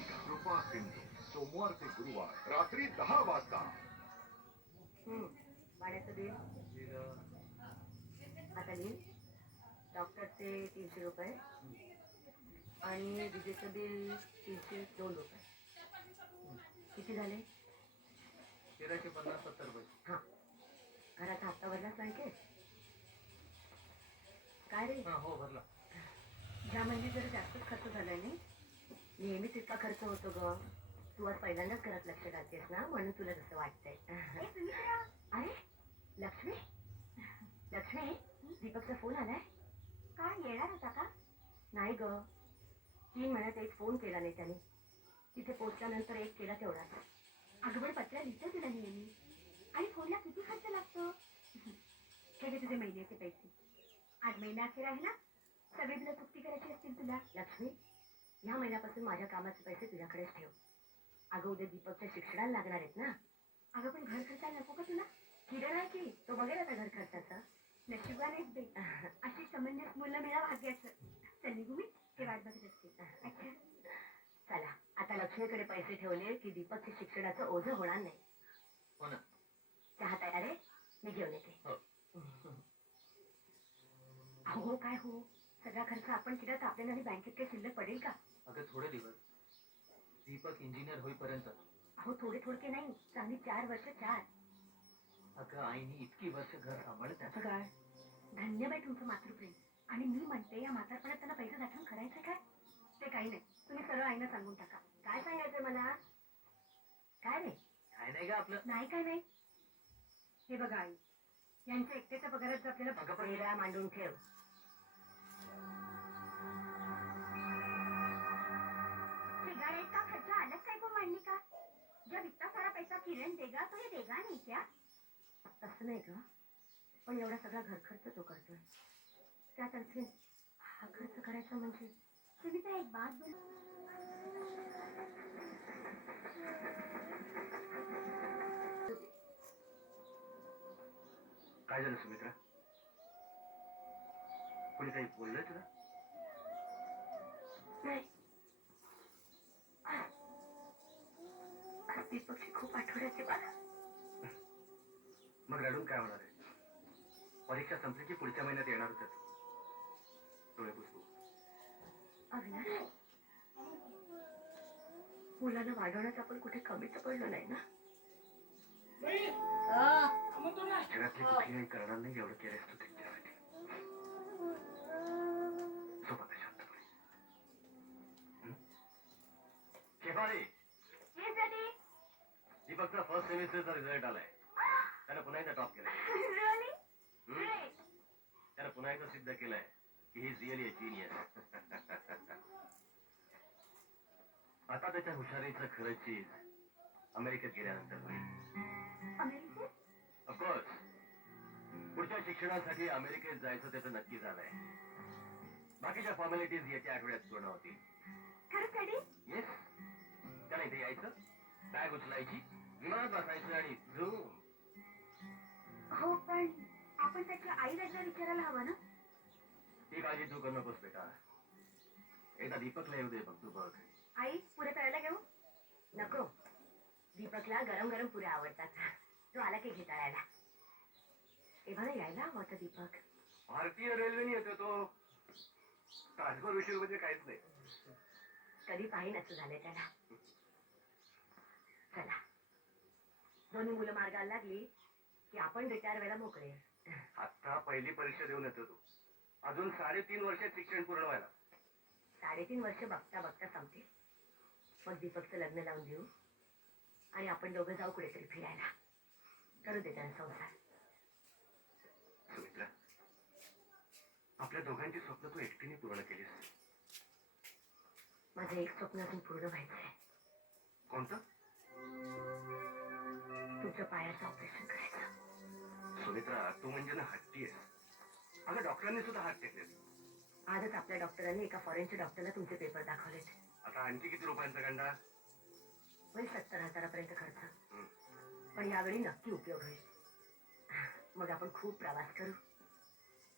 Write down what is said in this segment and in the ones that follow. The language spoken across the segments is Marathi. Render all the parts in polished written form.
मालिका कृपा सिंधू सोमवार ते गुरुवार रात्री 10 वाजता. भाड्याचं बिल आता लिही. डॉक्टरचे 300 रुपये आणि विजेचं बिल 302 रुपये. किती झाले? 1350-70 रुपये. हा, घराचा हप्ता भरलाच नाही की काय रे? हा हो भरला. ज्या म्हणजे जरा जास्तच खर्च झालाय नाही. नेहमीच इतका खर्च होतो ग. तू आज पहिल्यांदाच घरात लक्ष घालतेस ना, म्हणून तुला जसं वाटतंय. अरे लक्ष्मी, लक्ष्मी, दीपकचा फोन आलाय. काय येणार होता का? नाही ग, 3 महिन्यात एक फोन केला नाही त्याने. तिथे पोचल्यानंतर एक केला तेवढा. अगं पण पत्र लिहितो तुला नेहमी, आणि फोनला किती खर्च लागतो. हे तुझे महिन्याचे पैसे. आज महिना अखेर आहे ना, सगळे तुला चुकती करायची असतील तुला. लक्ष्मी, ह्या महिन्यापासून माझ्या कामाचे पैसे तुझ्याकडेच ठेव. अगं उद्या दीपकच्या शिक्षणाला लागणार आहेत ना. अगं पण घर खर्चायला नको का तुला? किरण आहे की, तो बघेल आता घर खर्चाचं. नशिबान एक दे, अशी समंजस मुलं मिळा भाग्याचं. चल निघू मी, ते वाट बघत असते. चला आता लक्ष्मीकडे पैसे ठेवले की दीपकच्या शिक्षणाचं ओझं होणार नाही. हो ना. चहा तयार आहे, मी घेऊन येते. हो काय हो, सगळा खर्च आपण केला तर आपल्याला आणि बँकेत काही शिल्लक पडेल का? अगं थोडे दिवस, दीपक इंजिनियर होईपर्यंत. अहो थोडे थोडके नाही, चांगली 4 वर्ष 4. अगं आईने इतकी वर्ष घर सांभाळलं त्याचं काय? धन्यवाद तुमचं मातृप्रेम. आणि मी म्हणते या म्हातारपणात त्यांना पैसे साठवून करायचं काय? ते काही नाही, तुम्ही सरळ आईना सांगून टाका. काय सांगायचं मला? काय रे? काय नाही का आपलं. नाही काय नाही. हे बघा आई, यांच्या एकट्याच्या पगारात आपल्याला वेगळा मांडून ठेव. सिगारेट का खर्च अलग काय को मांडने का? जब इतना सारा पैसा किरण देगा तो ये देगा नहीं क्या? तसं नाही ग, पण एवढा सगळा घर खर्च तो करतोय. त्यातर्फे हा खर्च करायचा म्हणजे सुनीता एक बात बोल. काय झालं सुमित्रा? कोणी काही बोललंय तुला? नाही, आज दीपकची खूप आठवण येते मला. मग रडून काय होणार आहे? परीक्षा संपली की पुढच्या महिन्यात येणार होत. डोळे पुसू. अविनाश, मुलांना वाढवण्यात आपण कुठे कमीच पडलो नाही ना. जगातली कुठलीही करणार नाही एवढं केलंस तू त्यांच्यासाठी. झोप आता शांतपणे. शेफाली, दीपकचा फर्स्ट सेमिस्टरचा रिझल्ट आलाय. त्यानं पुन्हा एकदा टॉप केलाय. त्यानं पुन्हा एकदा सिद्ध केलंय की ही रिअली अ जीनियस. आता त्याच्या हुशारीचं खरं चीज अमेरिकेत गेल्यानंतर होईल. ऑफकोर्स पुढच्या शिक्षणासाठी अमेरिकेत जायचं त्याचं नक्की झालंय. बाकीच्या फॉर्मॅलिटीज येत्या आठवड्यात पूर्ण होतील. येस, त्याला इथे यायचं, बॅग उचलायची, विमानात बसायचं आणि झूम. हो पण आपण त्याच्या आईला एकदा विचारायला हवं ना. ती काळजी तू करू नकोस बेटा. एकदा दीपकला येऊ दे बघ. तू बघ. आई पुढे तळायला घेऊ नको. दीपकला गरम गरम पुरे आवडतात. तो आला की घेताळायला. एव्हा यायला हवं होतं दीपक. भारतीय रेल्वेने येतो तो. ट्रान्सफर विषय म्हणजे काहीच नाही. कधी पाहिजे नसं झालंय त्याला. चला, दोन्ही मुलं मार्गाला लागली की आपण रिटायर व्हायला मोकळे. आता पहिली परीक्षा देऊन येतो तू. अजून 3.5 वर्षात शिक्षण पूर्ण व्हायला. 3.5 वर्ष बघता बघता संपते. मग दीपकचं लग्न लावून देऊ आणि आपण दोघं जाऊ कुठेतरी फिरायला. करू दे त्यांचा संसार. सुमित्रा, आपल्या दोघांची स्वप्न तू एकटीने पूर्ण केलीस. माझं एक स्वप्न अजून पूर्ण व्हायचंय. कोणतं? तुमच्या पायाचं ऑपरेशन करायचं. सुमित्रा, तू म्हणजे ना हट्टी आहेस. अगं डॉक्टरांनी सुद्धा हात टेकले. आजच आपल्या डॉक्टरांनी एका फॉरेनच्या डॉक्टरला तुमचे पेपर दाखवलेत. आता आणखी किती रुपयांचा गंडा? होईल 70,000 खर्च. पण यावेळी नक्की उपयोग होईल. मग आपण खूप प्रवास करू.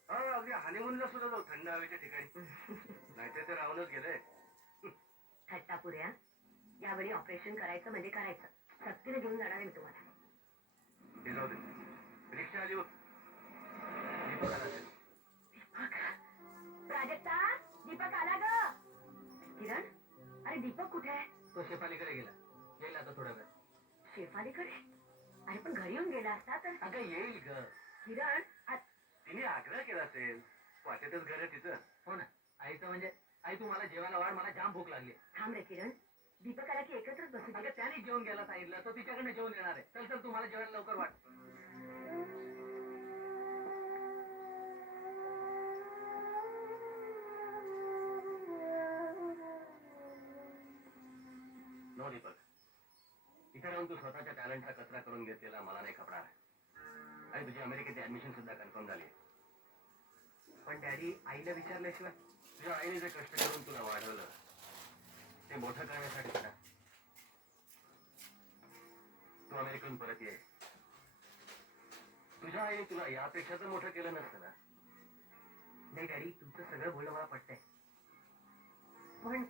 अगदी हनीमूनला सुद्धा जाऊ थंड हवेच्या ठिकाणी. नाहीतर ते राहूनच गेले. थट्टापुऱ्या यावेळी ऑपरेशन करायचं म्हणजे करायचं. सक्तीने घेऊन जाणार आहे मी तुम्हाला. ते जाऊ दे. रिक्षा आली हो. दीपक आला असेल. दीपक, प्राजक्ता, दीपक आला ग. किरण, अरे दीपक कुठे आहे? तो शेफालीकडे गेला. येईल आता थोडा वेळ. शेफालीकडे? अरे पण घरी येऊन गेला असता तर. अगं येईल ग. किरण, तिने आग्रह केला असेल. वाटेतच घर आहे तिचं. हो ना. आईचं म्हणजे आई तू मला जेवायला वाढ, मला जाम भूक लागली. थांब रे किरण, दीपक आला की एकत्रच बसू. अगं त्याने जेवण घ्यायला सांगितलं. तो तिच्याकडे जेवण येणार आहे. चल चल, तुम्हाला जेवायला लवकर वाट. नो दीपक, इथे राहून तू स्वतःच्या टॅलेंटचा कचरा करून घेतलेला मला नाही खपणार. आणि तुझी अमेरिकेत ऍडमिशन सुद्धा कन्फर्म झाली. पण डॅडी, आईला विचारल्याशिवाय? तुझ्या आईने जे कष्ट करून तुला वाढवलं ते मोठं करण्यासाठी ना. तू अमेरिकेतून परत ये. तुझ्या आईने तुला यापेक्षा तर मोठं केलं नसतं ना. नाही डॅडी, तुमचं सगळं बोलणं मला पटतंय. पण